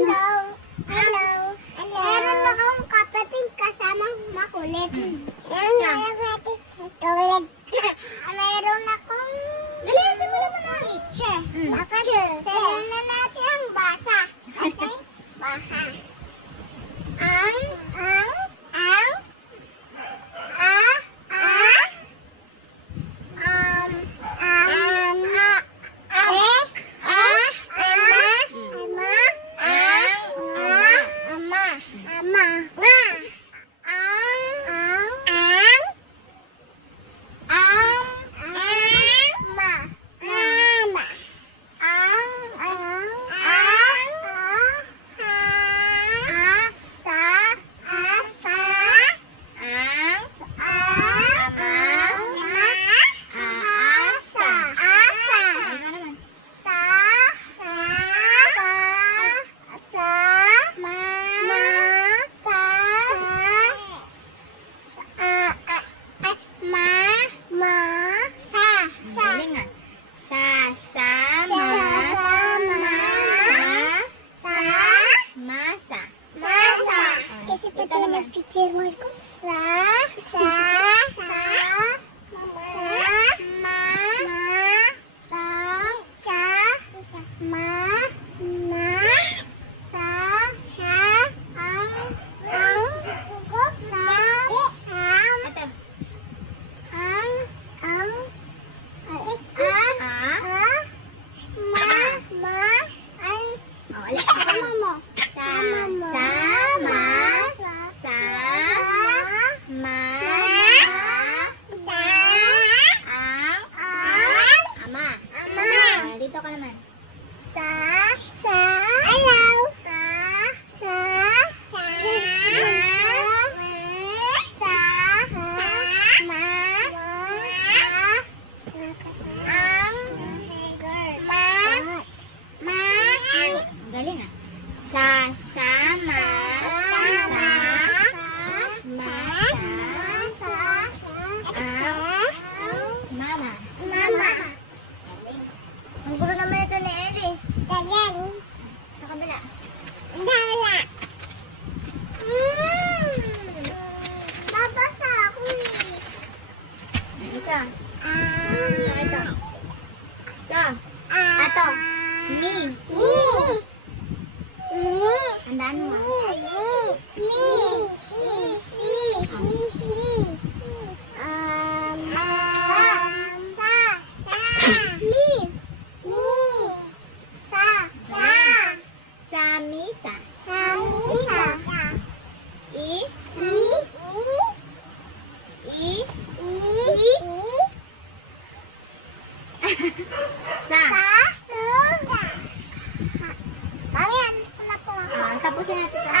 Hello. Hello. Meron akong kapatid kasamang makulit. Tulad. Meron akong... Dalisin mo naman ang teacher. Sabihin na natin ang basa. Okay? Basa. Picture mo ko dito ka naman. Galing ah. Mama. Ang gulo naman ito ni Ellie. Ganyan. Sa kabila. Babasa ako eh. Ito. Ito. Ato. Me. Handaan mo. Samisa. Mami, ano na po? Tapusin natin.